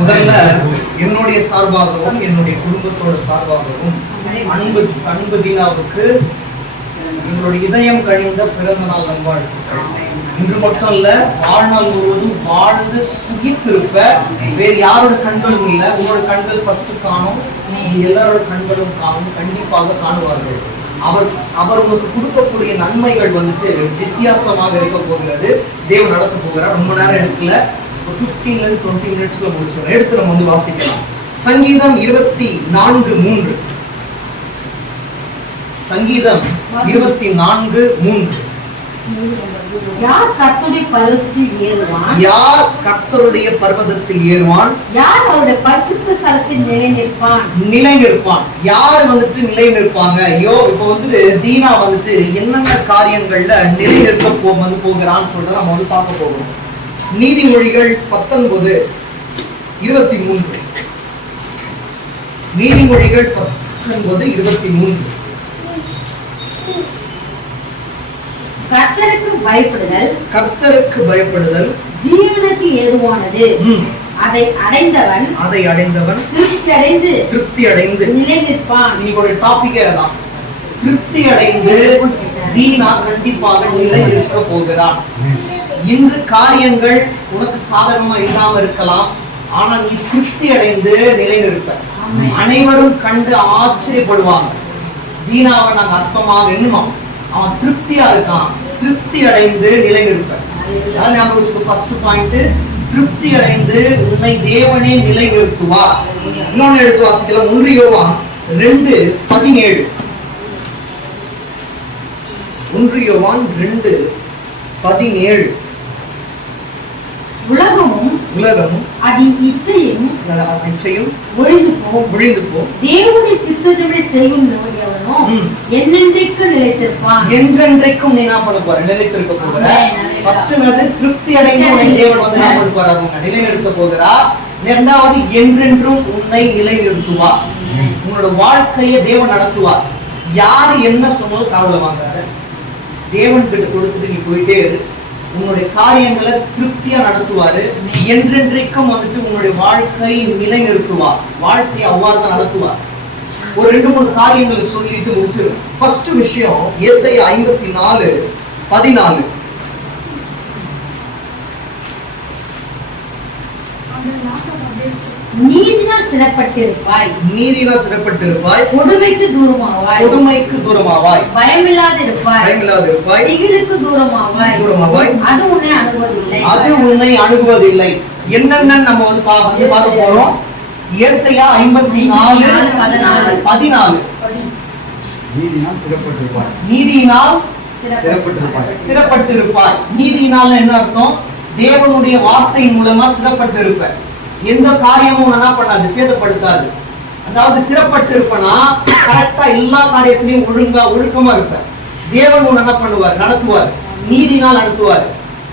முதல்ல என்னுடைய சார்பாகவும் என்னுடைய குடும்பத்தோட சார்பாகவும் அன்பு அன்பு தீனாவுக்கு எங்களுடைய இதயம் கழிந்த பிறந்த நாள் நல்வாழ்த்துக்கள். இன்று மட்டும் இல்ல வாழ்நாள் முழுவதும் வாழ்ந்து சுகித்திருப்ப வேறு யாரோட கண்களும் இல்ல. உங்களோட கண்கள் ஃபர்ஸ்ட் காணும். எல்லாரோட கண்களும் காணும். கண்டிப்பாக காணுவார்கள். அவர் அவர் உங்களுக்கு கொடுக்கக்கூடிய நன்மைகள் வந்துட்டு வித்தியாசமாக இருக்க போகிறது. தேவன் நடத்த போகிறார். ரொம்ப நேரம் எடுக்கல. ஒரு ஃபிஃப்டீன்ல இருந்து டுவெண்ட்டி மினிட்ஸ்ல முடிச்சிடும் எடுத்து நம்ம வந்து வாசிக்கலாம். சங்கீதம் இருபத்தி நான்கு மூன்று. சங்கீதம் இருபத்தி நான்கு மூன்று. யார் கர்த்தருடைய பருவத்தில் ஏறுவான்? யார் கர்த்தருடைய பர்வதத்தில் ஏறுவான்? யார் அவருடைய பரிசுத்த ஸ்தலத்தில் நிலை நிற்பான் நிலை நிற்பான் யார் வந்துட்டு நிலை நிற்பாங்க ஐயோ இப்போ வந்துட்டு தீனா வந்துட்டு என்னென்ன காரியங்கள்ல நிலை நிற்க போ வந்து போகிறான்னு சொல்லிட்டு நம்ம வந்து பார்க்க போகிறோம். நீதிமொழிகள் பத்தொன்பது இருபத்தி மூன்று. நீதிமொழிகள் பத்தொன்பது இருபத்தி மூன்று. கர்த்தருக்கு பயப்படுதல் கர்த்தருக்கு பயப்படுதல். ஜீவனுக்கு ஏதுவானது. அதை அடைந்தவன் அதை அடைந்தவன் திருப்தி அடைந்து திருப்தி அடைந்து நிலை நிற்பான் இன்னைக்கு ஒரு டாபிக்கே அதான் திருப்தி அடைந்து தீனா கண்டிப்பாக நிலை நிற்க போகிறான் இன்று காரியங்கள் உனக்கு சாதகமா இல்லாம இருக்கலாம். ஆனா நீ திருப்தி அடைந்து நிலை நிற்ப. அனைவரும் கண்டு ஆச்சரியப்படுவாங்க. தீனாவை நாங்க அற்பமாக எண்ணுனோம். அவன் திருப்தியா இருக்கான். திருப்தி அடைந்து நிலை நிற்ப அதான் ஞாபகம் வச்சுக்கோ ஃபர்ஸ்ட் பாயிண்ட் திருப்தி அடைந்து உன்னை தேவனே நிலை நிறுத்துவார் இன்னொன்னு எடுத்து வாசிக்கலாம். ஒன்று யோவான் ரெண்டு பதினேழு. ஒன்று யோவான் ரெண்டு பதினேழு. உலகமும் உலகமும் அதன் இச்சையும் இச்சையும் ஒழிந்து போகும் ஒழிந்து போ. தேவனுடைய சித்தத்தை செய்யும் எவனோ ம். என்னென்றைக்கு நிலைத்திருப்பான். என்றென்றைக்கும் நீ என்ன பண்ண போற? நிலைத்திருக்க போகிற. ஃபர்ஸ்ட் வந்து திருப்தி அடைந்து உன்னை தேவன் வந்து என்ன பண்ண போறார் உன்னை நிலைநிறுத்த போகிறா இரண்டாவது என்றென்றும் உன்னை நிலைநிறுத்துவார். உன்னோட வாழ்க்கையை தேவன் நடத்துவார். யார் என்ன சொன்னாலும் காதுல வாங்காத. தேவன் கிட்ட கொடுத்துட்டு நீ போயிட்டே இரு. உன்னுடைய காரியங்களை திருப்தியா நடத்துவாரு. என்றென்றைக்கும் வந்துட்டு உன்னுடைய வாழ்க்கை நிலைநிறுத்துவார். வாழ்க்கையை அவ்வாறு தான் நடத்துவார். ஒரு ரெண்டு மூணு காரியங்களை சொல்லிட்டு முடிச்சிரு ஃபர்ஸ்ட் விஷயம் ஏசை ஐம்பத்தி நாலு பதினாலு. நீதினால் சிறப்பட்டிருப்பாய். நீதினா சிறப்பட்டிருப்பாய். கொடுமைக்கு தூரமாவாய். கொடுமைக்கு தூரமாவாய். பயமில்லாதிருப்பாய். பயமில்லாதிருப்பாய். திகிலுக்கு தூரமாவாய். தூரமாவாய். அது உன்னை அணுகுவதில்லை. அது உன்னை அணுகுவதில்லை. என்னென்ன நம்ம வந்து பா- வந்து பார்க்க போறோம்? ஏசையா ஐம்பத்தி நாலு பதினாலு. பதினாலு. நீதினால் சிறப்பட்டிருப்பார் நீதியினால் சிறப்பட்டிருப்பாய். சிறப்பட்டிருப்பாய். நீதியினால் என்ன அர்த்தம்? தேவனுடைய வார்த்தையின் மூலமா சிறப்பட்டு இருப்ப எந்த காரியமும் என்ன பண்ணாது சேதப்படுத்தாது. அதாவது சிறப்பட்டு இருப்பனா கரெக்டா எல்லா காரியத்திலையும் ஒழுங்கா ஒழுக்கமா இருப்ப. தேவன் என்ன பண்ணுவார்? நடத்துவார். நீதியினால் நடத்துவார்.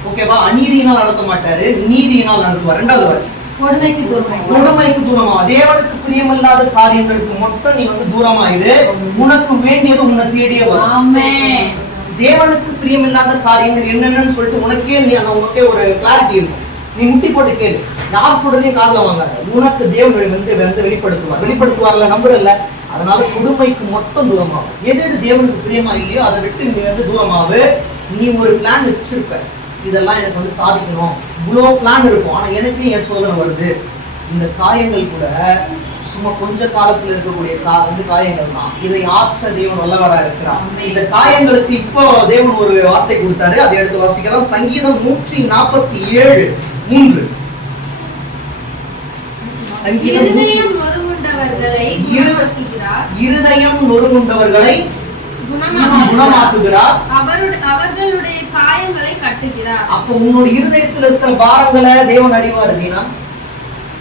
ஓகேவா? அநீதியினால் நடத்த மாட்டாரு நீதியினால் நடத்துவார். ரெண்டாவது வாசி கொடுமைக்கு தூரமா தேவனுக்கு பிரியமில்லாத காரியங்களுக்கு மட்டும் நீ வந்து தூரமாயிரு. உனக்கு வேண்டியது உன்னை தேடியே வரும். தேவனுக்கு பிரியமில்லாத காரியங்கள் என்னென்னு சொல்லிட்டு உனக்கே நீ உனக்கே ஒரு கிளாரிட்டி இருக்கும் நீ முட்டி போட்டு கேளு. யார் சொல்றதையும் காதுல வாங்காத. உனக்கு தேவன் வந்து வந்து வெளிப்படுத்துவார். வெளிப்படுத்துவார்ல நம்புறல்ல அதனால கொடுமைக்கு மட்டும் தூரமாகும். எது எது தேவனுக்கு பிரியமா இல்லையோ அதை விட்டு நீ வந்து தூரமாவு. நீ ஒரு பிளான் வச்சிருப்ப. இதெல்லாம் எனக்கு வந்து சாதிக்கணும். இவ்வளோ பிளான் இருக்கும். ஆனா எனக்கு என் சோதனை வருது. இந்த காயங்கள் கூட சும்மா கொஞ்ச காலத்துல இருக்கக்கூடிய கா வந்து காயங்கள் தான். இதை ஆற்ற தேவன் வல்லவரா இருக்கிறார். இந்த காயங்களுக்கு இப்போ தேவன் ஒரு வார்த்தை கொடுத்தாரு. அதை எடுத்து வாசிக்கலாம். சங்கீதம் நூற்றி நாற்பத்தி ஏழு மூன்று இருதயம் நொறுங்குண்டவர்களை இரு- குணமாக்குகிறார். அவர்களுடைய காயங்களை கட்டுகிறார். அப்போ உன்னோட இருதயத்துல இருக்கிற பாரங்களை தேவன் அறிவாரு தீனா.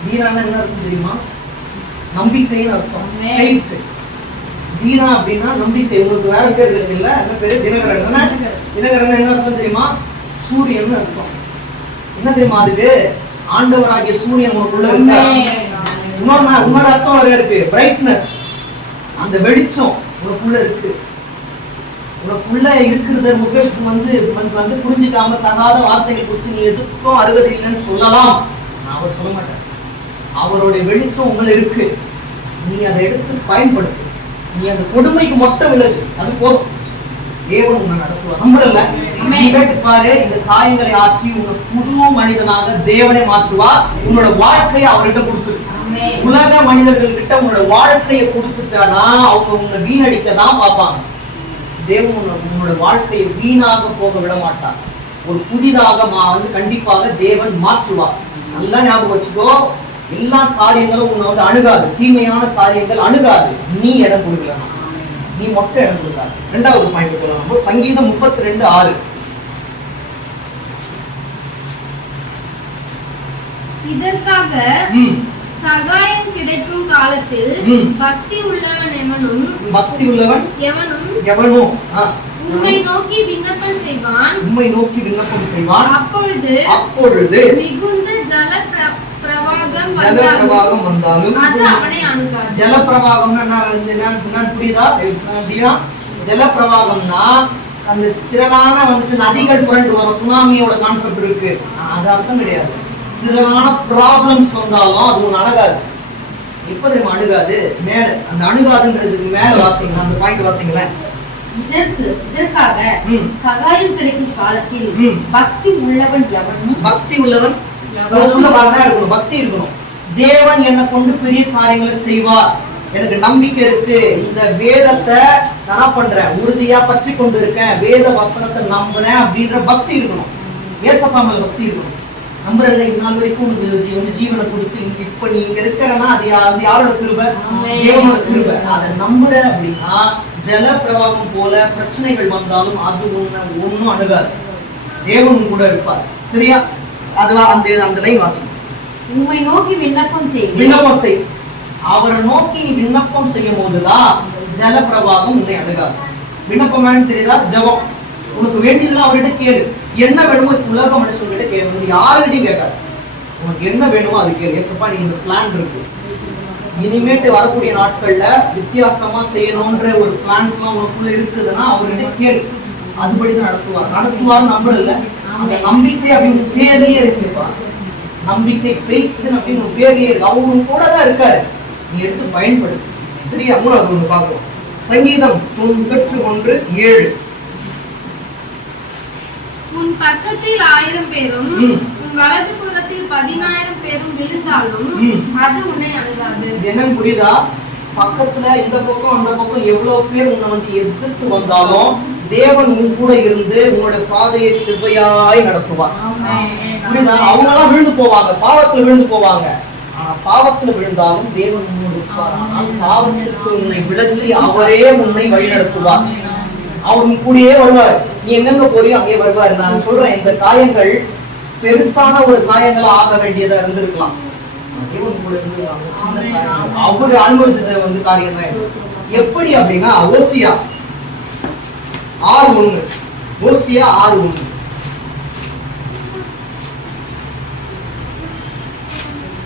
தீனான்னா என்ன அர்த்தம் தெரியுமா? நம்பிக்கைன்னு அர்த்தம். தீனா அப்படின்னா நம்பிக்கை. உங்களுக்கு வேற பேர் இருக்குல்ல? என்ன பேரு? தினகரன்? தினகரன் என்ன அர்த்தம் தெரியுமா? சூரியன் அர்த்தம். என்ன தெரியுமா அதுக்கு? ஆண்டவராகிய சூரியன் உனக்குள்ள இன்னொரு இன்னொரு அர்த்தம் வேற இருக்கு. பிரைட்னஸ் அந்த வெளிச்சம் உனக்குள்ள இருக்கு. உனக்குள்ள இருக்கிறத முக வந்து வந்து புரிஞ்சுக்காம தகாத வார்த்தைகள் குறித்து நீ எதுக்கும் அருகதை இல்லைன்னு சொல்லலாம். நான் அவர் சொல்ல மாட்டேன். அவருடைய வெளிச்சம் உங்களை இருக்கு. நீ அதை எடுத்து பயன்படுத்து. நீ அந்த கொடுமைக்கு மொத்தம் விலகு. அது போதும். தேவன் உன்னை நடத்துவார். நம்புறல நீ கேட்டு பாரு இந்த காயங்களை ஆற்றி உன்னை புது மனிதனாக தேவனை மாற்றுவார். உன்னோட வாழ்க்கையை அவர்கிட்ட கொடுத்துரு. உலக மனிதர்கள் கிட்ட உன்னோட வாழ்க்கையை கொடுத்துட்டானா அவங்க உன்னை வீணடிக்க தான் பார்ப்பாங்க. தேவன் உன்னோட வாழ்க்கையை வீணாக போக விட மாட்டார் ஒரு புதிதாக மா வந்து கண்டிப்பாக தேவன் மாற்றுவார். நல்லா ஞாபகம் வச்சுக்கோ எல்லா காரியங்களும் உன்னை வந்து அணுகாது. தீமையான காரியங்கள் அணுகாது. நீ இடம் கொடுக்கலாம். நீ மட்டும் இடம் கொடுக்காது. ரெண்டாவது பாயிண்ட் போலாம். நம்ம சங்கீதம் முப்பத்தி ரெண்டு ஆறு. இதற்காக சகாயம் கிடைக்கும் காலத்தில். பக்தி உள்ளவன் எவனும் பக்தி உள்ளவன் எவனும் எவனோ? ஆ, உம்மை நோக்கி விண்ணப்பம் செய்வான். உம்மை நோக்கி விண்ணப்பம் செய்வான். அப்பொழுது அப்பொழுது மிகுந்த ஜல பிர- பிரவாகம் ஜல பிரவாகம் வந்தாலும் அது அவனை அணுகாது. ஜலப்பிரவாகம்னா என்ன வந்து என்ன புரியுதா? தீனா ஜலப்பிரவாகம்னா அந்த திரளான வந்துட்டு நதிகள் புரண்டு வரும் சுனாமியோட கான்செப்ட் இருக்கு. அது அர்த்தம் கிடையாது. திரளான ப்ராப்ளம்ஸ் வந்தாலும் அது ஒன்று அணுகாது. எப்ப தெரியுமா அணுகாது? மேல. அந்த அணுகாதுன்றதுக்கு மேல வாசிங்க அந்த பாயிண்ட் வாசிங்களேன். இதற்கு இதற்காக. சகாயம் கிடைக்கும் காலத்தில். பக்தி உள்ளவன் எவனும் பக்தி உள்ளவன் இருக்கணும். பக்தி இருக்கணும். தேவன் என்னை கொண்டு பெரிய காரியங்களை செய்வார். எனக்கு நம்பிக்கை இருக்கு. இந்த வேதத்தை நான் பண்றேன்? உறுதியா பற்றி கொண்டு இருக்கேன். வேத வசனத்தை நம்புறேன் அப்படின்ற பக்தி இருக்கணும். ஏசப்பா மேல பக்தி இருக்கணும். நம்புறல இந்நாள் வரைக்கும் உனக்கு ஜீ- வந்து ஜீவனை கொடுத்து இப்ப நீ இங்க இருக்கிறனா அது அது யாரோட கிருபை. தேவனோட கிருபை. அதை நம்புற அப்படின்னா ஜல பிரவாகம் போல பிரச்சனைகள் வந்தாலும் அது ஒண்ணு ஒண்ணும் அணுகாது. தேவன் உன் கூட இருப்பார். சரியா? அதுவா அந்த அந்த லைன் வாசிக்கும் உம்மை நோக்கி விண்ணப்பம் செய்வேன் விண்ணப்பம் செய். அவரை நோக்கி நீ விண்ணப்பம் செய்யும் போதுதான் ஜல பிரவாகம் உன்னை அணுகாது. விண்ணப்பம் தெரியுதா? ஜெபம். உனக்கு வேண்டியதெல்லாம் அவர்கிட்ட கேளு. என்ன வேணுமோ உலக மனுஷங்கிட்ட கேளு. வந்து யாருகிட்டையும் கேட்காது. உனக்கு என்ன வேணுமோ அது கேளு. ஏசப்பா நீங்க இந்த பிளான் இருக்கு. இனிமேட்டு வரக்கூடிய நாட்கள்ல வித்தியாசமா செய்யணும்ன்ற ஒரு பிளான்ஸ் எல்லாம் உனக்குள்ள இருக்குதுன்னா அவர்கிட்ட கேளு. அதுபடிதான் நடத்துவார். நடத்துவார் நம்புறதில்ல. அந்த நம்பிக்கை அப்படின்னு பேர்லயே இருக்குப்பா. நம்பிக்கை ஃபெய்த் அப்படின்னு பேர்லயே இருக்கு. அவர் கூட தான் இருக்காரு. நீ எடுத்து பயன்படுத்து. சரியா? மூணாவது ஒன்று பார்க்கலாம். சங்கீதம் தொண்ணூற்று ஒன்று ஏழு. பக்கத்தில் ஆயிரம் பேரும். உன் வலது புறத்தில் பதினாயிரம் பேரும் விழுந்தாலும். அது உன்னை அணுகாது. என்னன்னு புரியுதா? பக்கத்துல இந்த பக்கம் அந்த பக்கம் எவ்வளவு பேர் உன்னை வந்து எதிர்த்து வந்தாலும் தேவன் உன் கூட இருந்து உன்னோட பாதையை செவ்வையாய் நடத்துவார். புரியுதா? அவங்க எல்லாம் விழுந்து போவாங்க. பாவத்துல விழுந்து போவாங்க. ஆனா பாவத்துல விழுந்தாலும் தேவன் உன்னோடு பாவத்திற்கு உன்னை விலக்கி அவரே உன்னை வழிநடத்துவார். அவர் கூடயே வருவார். நீ எங்கெங்க போறியோ அங்கே வருவார். நான் சொல்றேன் இந்த காயங்கள் பெருசான ஒரு காயங்களா ஆக வேண்டியதா இருந்திருக்கலாம். அவரு அனுபவிச்சத வந்து காரியம். எப்படி அப்படின்னா ஓசியா ஆறு ஒண்ணு. ஓசியா ஆறு ஒண்ணு.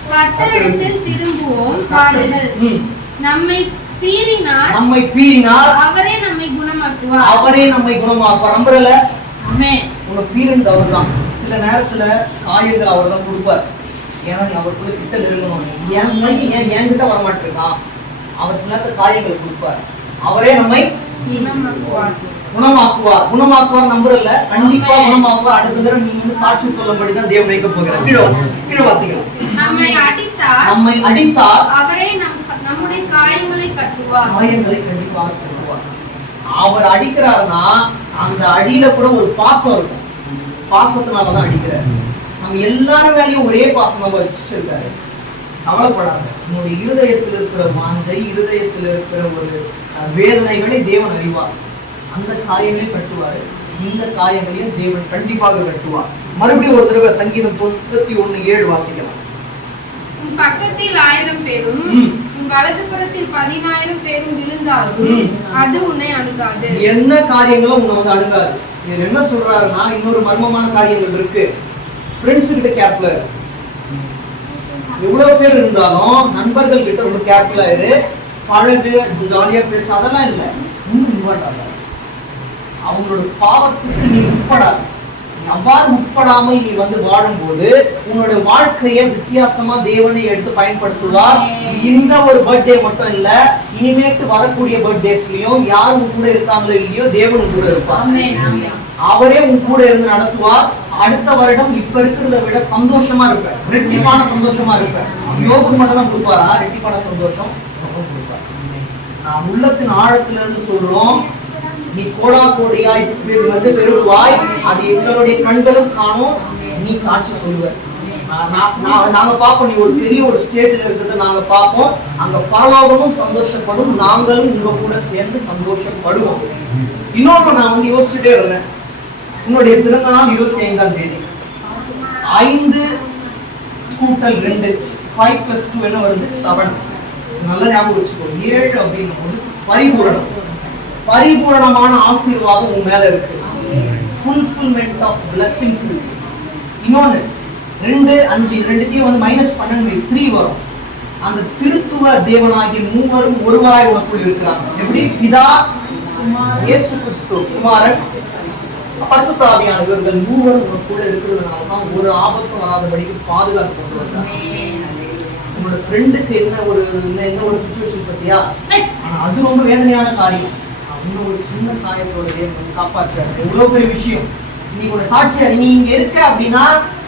கர்த்தரிடத்தில் திரும்புவோம் பாருங்கள். நம்மை பீறினார் நம்மை பீறினார் அவரே நம்மை குணமாக்குவார். அவரே நம்மை குணமாக்குவார். நம்புறல? ஆமென். உங்க பீரண்ட் அவர் தான் சில நேரத்துல காயங்கள் அவர் தான் கொடுப்பார். ஏன்னா நீ அவருக்குள்ள கிட்ட நெருங்கணும். என் மைக்கு ஏன் என்கிட்ட வர மாட்டிருக்கான் அவர் சில காயங்களை கொடுப்பார். அவரே நம்மை குணமாக்குவார். குணமாக்குவார். நம்புறல? கண்டிப்பா குணமாக்குவார். அடுத்த தடவை நீங்க வந்து சாட்சி சொல்லும்படிதான் தேவன் வைக்க வாசிக்கலாம் நம்மை அடித்தார் நம்மை அடித்தார் அவரே நம் நம்முடைய காயங்களை கட்டுவார். காயங்களை கண்டிப்பாக கட்டுவார். அவர் அடிக்கிறாருன்னா அந்த அடியில கூட ஒரு பாசம் இருக்கும். பாசத்தினாலதான் அடிக்கிறார். நம்ம எல்லாரும் மேலயும் ஒரே பாசம் நம்ம வச்சிருக்காரு. கவலைப்படாத உன்னுடைய இருதயத்தில் இருக்கிற வாஞ்சை இருதயத்தில் இருக்கிற ஒரு வேதனைகளை தேவன் அறிவார். அந்த காயங்களையும் கட்டுவார். இந்த காயங்களையும் தேவன் கண்டிப்பாக கட்டுவார். மறுபடியும் ஒரு தடவை சங்கீதம் தொண்ணூத்தி ஒண்ணு ஏழு வாசிக்கலாம். பக்கத்தில் ஆயிரம் பேரும். உன் வலது புறத்தில் பதினாயிரம் பேரும் விழுந்தாலும். அது உன்னை அணுகாது. என்ன காரியங்களும் உன்னை வந்து அணுகாது. இதுல என்ன சொல்றாருன்னா இன்னொரு மர்மமான காரியங்கள் இருக்கு. ஃப்ரெண்ட்ஸ் கிட்ட கேர்ஃபுல்லா இரு. எவ்வளவு பேர் இருந்தாலும் நண்பர்கள் கிட்ட ரொம்ப கேர்ஃபுல்லா இரு. பழகு ஜாலியா பேச அதெல்லாம் இல்ல. இன்னும் ஆகாது அவங்களோட பாவத்துக்கு நீ உட்படாத. அவ்வாறு உட்படாமல் நீ வந்து வாழும்போது உன்னோட வாழ்க்கையை வித்தியாசமா தேவனை எடுத்து பயன்படுத்துவார். இந்த ஒரு பர்த்டே மட்டும் இல்ல இனிமேட்டு வரக்கூடிய பர்த்டேஸ்லயும் யார் உன் கூட இருக்காங்களோ இல்லையோ தேவன் கூட இருப்பார். அவரே உன் கூட இருந்து நடத்துவார். அடுத்த வருடம் இப்ப இருக்கிறத விட சந்தோஷமா இருப்ப ரெட்டிப்பான சந்தோஷமா இருப்ப யோகுக்கு மட்டும் தான் கொடுப்பாரா? ரெட்டிப்பான சந்தோஷம்? நான் உள்ளத்தின் ஆழத்துல இருந்து சொல்றோம் நீ கோடா கோடியாய் பெரு- வந்து பெருகுவாய். அது எங்களுடைய கண்களும் காணும். நீ சாட்சி சொல்லுவ. நான் நான்- நான்- நாங்க பார்ப்போம். நீ ஒரு பெரிய ஒரு ஸ்டேஜ்ல இருக்கிறத நாங்க பார்ப்போம். அங்க பரலோகமும் சந்தோஷப்படும். நாங்களும் உங்க கூட சேர்ந்து சந்தோஷப்படுவோம். இன்னொன்று நான் வந்து யோசிச்சுட்டே இருந்தேன். உன்னுடைய பிறந்த நாள் இருபத்தி ஐந்தாம் தேதி. ஐந்து கூட்டல் ரெண்டு. ஃபைவ் பிளஸ் டூ என்ன வருது? செவன் நல்ல ஞாபகம் வச்சுக்கோ. ஏழு அப்படின்னும் போது பரிபூரணம். பரிபூரணமான ஆசீர்வாதம் உன் மேல இருக்கு. ஃபுல்ஃபில்மெண்ட் ஆஃப் பிளஸ்ஸிங்ஸ் இருக்கு. இன்னொன்று ரெண்டு அஞ்சு ரெண்டுத்தையும் வந்து மைனஸ் பண்ண த்ரீ வரும். அந்த திருத்துவ தேவனாகிய மூவரும் ஒருவராய் உனக்குள் இருக்கிறாங்க. எப்படி? பிதா இயேசு கிறிஸ்து குமாரன். பரிசுத்த இவர்கள் மூவரும் உனக்குள்ள இருக்கிறதுனால தான் ஒரு ஆபத்தும் வராதபடிக்கு பாதுகாத்து உங்களோட ஃப்ரெண்டுக்கு என்ன ஒரு என்ன ஒரு சுச்சுவேஷன் பத்தியா? ஆனா அது ரொம்ப வேதனையான காரியம். அவங்க ஒரு சின்ன காயத்தோட தேவன் காப்பாற்றுறாரு எவ்வளவு பெரிய விஷயம். நீ உன சாட்சியா நீ இங்க இருக்க அப்படின்னா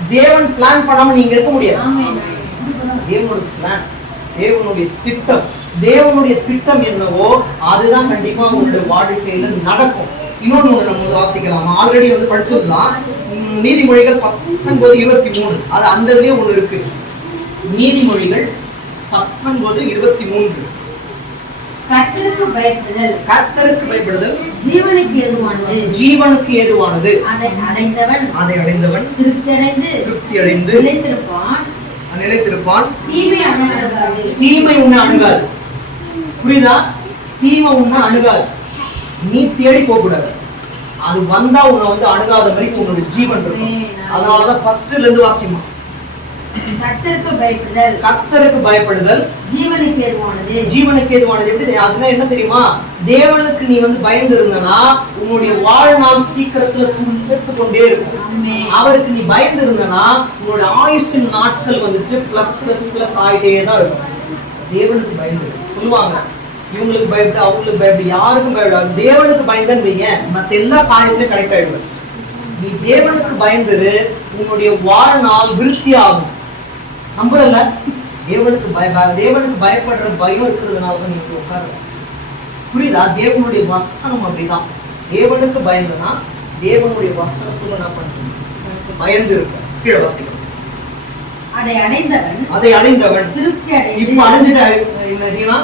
தேவன் பிளான் பண்ணாம நீங்க இருக்க முடியாது. ஆமென். தேவனுடைய பிளான் தேவனுடைய திட்டம் தேவனுடைய திட்டம் என்னவோ அதுதான் கண்டிப்பா உங்களுடைய வாழ்க்கையில நடக்கும். இன்னொன்னு நம்ம வந்து வாசிக்கலாமா. ஆல்ரெடி வந்து உம், நீதிமொழிகள் பத்தொன்பது இருபத்தி மூணு. அது அந்த இதுலயே ஒண்ணு இருக்கு. நீதிமொழிகள் பத்தொன்பது இருபத்தி மூன்று. கர்த்தருக்கு பயப்படுதல். கர்த்தருக்கு பயப்படுதல். ஜீவனுக்கு எதுவானது ஜீவனுக்கு ஏதுவானது. அதை அடைந்தவன். அதை அடைந்தவன். திருப்தி அடைந்து திருப்தி அடைந்து. நிலைத்திருப்பான். நிலைத்திருப்பான். தீமை அணுகாது. தீமை உன்னை அணுகாது. புரியுதா? தீமை உன்னை அணுகாது. நீ தேடி போக கூடாது அது வந்தா உன்னை வந்து அணுகாத வரைக்கும் உன்னோட ஜீவன் இருக்கும். அதனாலதான் ஃபர்ஸ்ட்ல இருந்து வாசிமா கர்த்தருக்கு பயப்படுதல். கத்தருக்கு பயப்படுதல். ஜீவனுக்கு எதுவானது ஜீவனுக்கு ஏதுவானது. எப்படி தெரியும்? அதுனா என்ன தெரியுமா? தேவனுக்கு நீ வந்து பயந்து இருந்தனா உன்னுடைய வாழ்நாள் சீக்கிரத்துல துன்பத்து கொண்டே இருக்கும். அவருக்கு நீ பயந்து இருந்தனா உன்னோட ஆயுசின் நாட்கள் வந்துட்டு பிளஸ் பிளஸ் பிளஸ் ஆயிட்டே தான் இருக்கும். தேவனுக்கு பயந்து சொல்லுவாங்க. இவங்களுக்கு பயப்படு அவங்களுக்கு பயப்படு யாருக்கும் பயப்படாது. தேவனுக்கு பயந்தன்னு வைங்க மத்த எல்லா காரியத்திலும் கரெக்ட் ஆயிடுவேன். நீ தேவனுக்கு பயந்துரு உன்னுடைய வாழ்நாள் விருத்தி ஆகும் நம்புறல தேவனுக்கு பய தேவனுக்கு பயப்படுற பயம் இருக்கிறதுனால தான் நீங்க உட்கார புரியுதா? தேவனுடைய வசனம் அப்படிதான். தேவனுக்கு பயந்துனா தேவனுடைய வசனத்துக்கு என்ன பண்ணுறேன் பயந்து இருப்பேன் கீழே வசிக்கும் அதை அடைந்தவன் அதை அடைந்தவன். திருப்தி இப்ப அடைந்து அடைஞ்சிட்ட என்னதுன்னா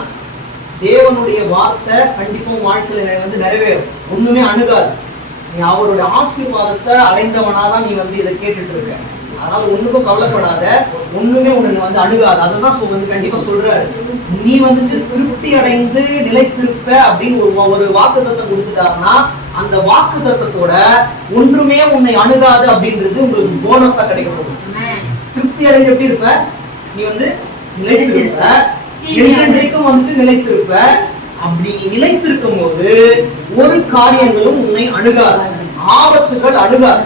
தேவனுடைய வார்த்தை கண்டிப்பா வாழ்க்கையில வந்து நிறைவேறும். ஒண்ணுமே அணுகாது. நீ அவருடைய ஆசீர்வாதத்தை அடைந்தவனா தான் நீ வந்து இதை கேட்டுட்டு இருக்க. அதனால ஒண்ணுக்கும் கவலைப்படாத ஒண்ணுமே உன்னை வந்து அணுகாது. அதுதான் வந்து கண்டிப்பா சொல்றாரு. நீ வந்துட்டு திருப்தி அடைந்து நிலைத்திருப்ப அப்படின்னு ஒரு ஒரு வாக்கு தத்தம் கொடுத்துட்டாருன்னா அந்த வாக்கு தத்தத்தோட ஒன்றுமே உன்னை அணுகாது அப்படின்றது உங்களுக்கு போனஸா கிடைக்க போகுது. ஆமென். திருப்தி அடைந்து எப்படி இருப்ப? நீ வந்து நிலைத்திருப்ப. என்றென்றைக்கும் வந்துட்டு நிலைத்திருப்ப. அப்படி நீ நிலைத்திருக்கும் போது ஒரு காரியங்களும் உன்னை அணுகாது. ஆபத்துகள் அணுகாது.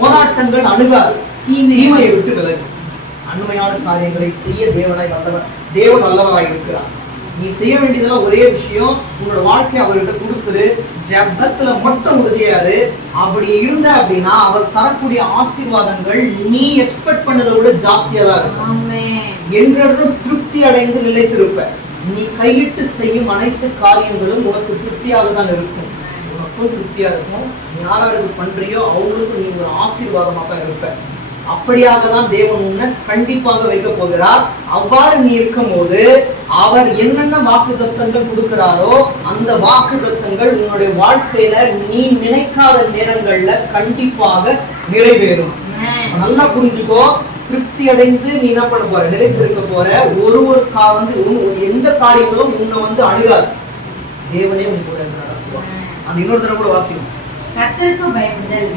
போராட்டங்கள் அணுகாது. தீமையை விட்டு விலகு. அண்மையான காரியங்களை செய்ய தேவனாய் நல்லவர் தேவன் நல்லவராய் இருக்கிறார். நீ செய்ய வேண்டியதெல்லாம் ஒரே விஷயம். உன்னோட வாழ்க்கையை அவர்கிட்ட கொடுத்துரு. ஜெபத்துல மட்டும் உறுதியாரு அப்படி இருந்த அப்படின்னா அவர் தரக்கூடிய ஆசீர்வாதங்கள் நீ எக்ஸ்பெக்ட் பண்ணதை விட ஜாஸ்தியா தான் இருக்கும். என்றென்றும் திருப்தி அடைந்து நிலைத்திருப்ப. நீ கையிட்டு செய்யும் அனைத்து காரியங்களும் உனக்கு திருப்தியாக தான் இருக்கும். உனக்கும் திருப்தியா இருக்கும். யாராருக்கு பண்றியோ அவங்களுக்கும் நீ ஒரு ஆசீர்வாதமாக தான் இருப்ப. அப்படியாக தான் தேவன் உன்னை கண்டிப்பாக வைக்க போகிறார். அவ்வாறு நீ இருக்கும்போது அவர் என்னென்ன வாக்கு தத்தங்கள் கொடுக்கிறாரோ அந்த வாக்கு தத்தங்கள் உன்னுடைய வாழ்க்கையில நீ நினைக்காத நேரங்கள்ல கண்டிப்பாக நிறைவேறும். நல்லா புரிஞ்சுக்கோ. திருப்தி அடைந்து நீ என்ன பண்ண போற? நிலைத்திருக்க போற. ஒரு ஒரு கா வந்து எந்த காரியங்களும் உன்னை வந்து அணுகாது. தேவனே உன் கூட அது இன்னொரு தடவை கூட வாசிக்கும் கர்த்தருக்கு பயப்படுதல்.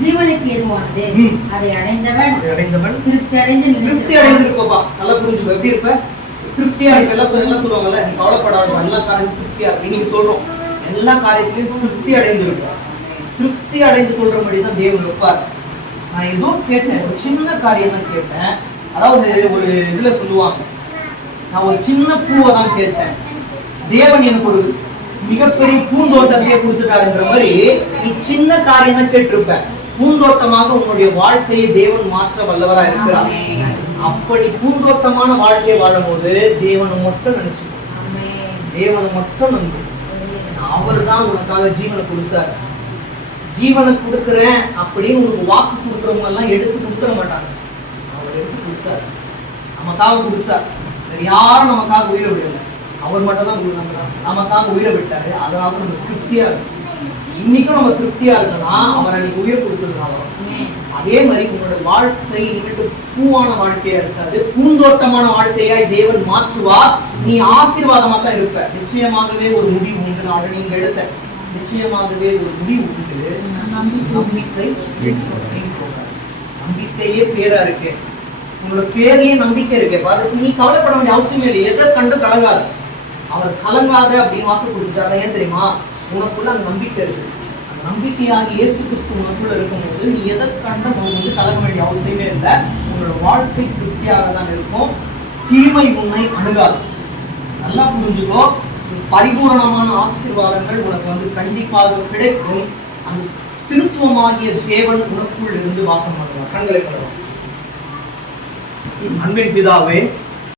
ஜீவனுக்கு எதுவானது ம். அதை அடைந்தவன் அதை அடைந்தவன் திருப்தி அடைந்து திருப்தி. அடைந்திருப்பப்பா நல்லா புரிஞ்சுக்கோ. எப்படி இருப்ப? திருப்தியா இருப்ப. எல்லாம் சொல்ல எல்லாம் சொல்லுவாங்கல்ல நீ கவலைப்படாத எல்லா காரியம் திருப்தியா இருக்கு. நீங்க சொல்றோம். எல்லா காரியத்திலையும் திருப்தி அடைந்திருப்ப திருப்தி அடைந்து கொள்றபடி தான் தேவன் வைப்பார் நான் ஏதோ கேட்டேன். ஒரு சின்ன காரியம் தான் கேட்டேன். அதாவது ஒரு இதுல சொல்லுவாங்க. நான் ஒரு சின்ன பூவை தான் கேட்டேன். தேவன் எனக்கு ஒரு மிகப்பெரிய பூந்தோட்டத்தையே கொடுத்துட்டாருன்ற மாதிரி நீ சின்ன காரியம் தான் கேட்டிருப்ப. பூந்தோட்டமாக உன்னுடைய வாழ்க்கையை தேவன் மாற்ற வல்லவரா இருக்கிறார். அப்படி பூந்தோட்டமான வாழ்க்கையை வாழும்போது தேவனை மட்டும் நினைச்சுக்கோ தேவனை மட்டும் நம்பு. அவர் தான் உனக்காக ஜீவனை கொடுத்தாரு. ஜீவனை கொடுக்குறேன் அப்படின்னு உனக்கு வாக்கு கொடுக்குறவங்க எல்லாம் எடுத்து கொடுத்துட மாட்டாங்க. அவர் எடுத்து கொடுத்தாரு. நமக்காக கொடுத்தார். யாரும் நமக்காக உயிரை விடல. அவர் மட்டும் தான் உயிரை நம்ம- நமக்காக உயிரை விட்டாரு. அதனால நம்ம திருப்தியா இருக்கும் இன்னைக்கும் நம்ம திருப்தியா இருக்கலாம். அவர் அன்னைக்கு உயிர் கொடுத்ததுனால. அதே மாதிரி உங்களோட வாழ்க்கை இனிமேட்டு பூவான வாழ்க்கையா இருக்காது. பூந்தோட்டமான வாழ்க்கையாய் தேவன் மாற்றுவார். நீ ஆசீர்வாதமா தான் இருப்ப. நிச்சயமாகவே ஒரு முடிவு உண்டு. நான் நீங்க எடுத்த நிச்சயமாகவே ஒரு முடிவு உண்டு. நம்பிக்கை நம்பிக்கையே பேரா இருக்கு. உங்களோட பேர்லயே நம்பிக்கை இருக்கு. அதுக்கு நீ கவலைப்பட வேண்டிய அவசியம் இல்லை. எதை கண்டு கலங்காது அவர் கலங்காத அப்படின்னு வாக்கு கொடுத்துட்டாரு? ஏன் தெரியுமா? உனக்குள்ள அந்த நம்பிக்கை இருக்கு. அந்த நம்பிக்கையாக இயேசு கிறிஸ்து உனக்குள்ள இருக்கும்போது நீ எதை கண்ட வந்து கலங்க வேண்டிய அவசியமே இல்லை. உங்களோட வாழ்க்கை திருப்தியாக தான் இருக்கும். தீமை உன்னை அணுகாது. நல்லா புரிஞ்சுக்கோ. பரிபூரணமான ஆசீர்வாதங்கள் உனக்கு வந்து கண்டிப்பாக கிடைக்கும். அந்த திருத்துவமாகிய தேவன் உனக்குள் இருந்து வாசம் பண்ணுவார். கண்களை பண்ணுவார் அன்பின் பிதாவே